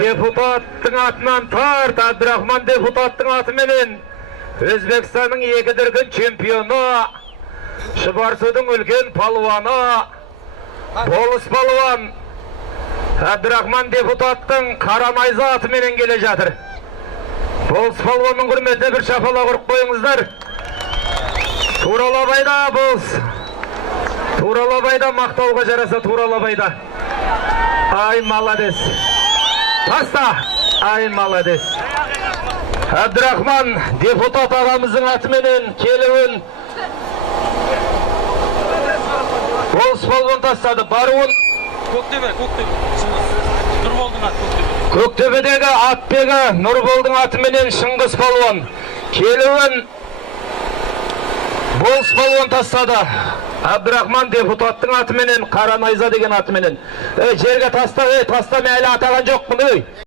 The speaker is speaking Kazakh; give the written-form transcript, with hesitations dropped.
Депутаттың атынан тарт, Абдрахман депутаттың аты менен Өзбекстанның екі дүркін чемпионы, Шыбарсудың үлкен палуаны, болыс палуан Абдрахман депутаттың Қаранайза аты менен келе жатыр. Болыс палуанның құрметіне бір шапалақ ұрып қойыңыздар. Туралабайда болыс. Туралабайда мақтауға жараса Туралабайда. Ай, молодец. Таста. Ай, молодец. Абдрахман депутат ағамыздың атыменен келуін болыс палуан тастады. Баруын Көктөбе. Нұрболдың аты Көктөбе. Көктөбедегі атбегі Нұрболдың атыменен Шыңғыс палуан келуін болыс палуан тастады. Абдрахман депутаттың атыменен Қаранайза деген атыменен. Жерге таста, таста мәлі атаған жоқ мұны.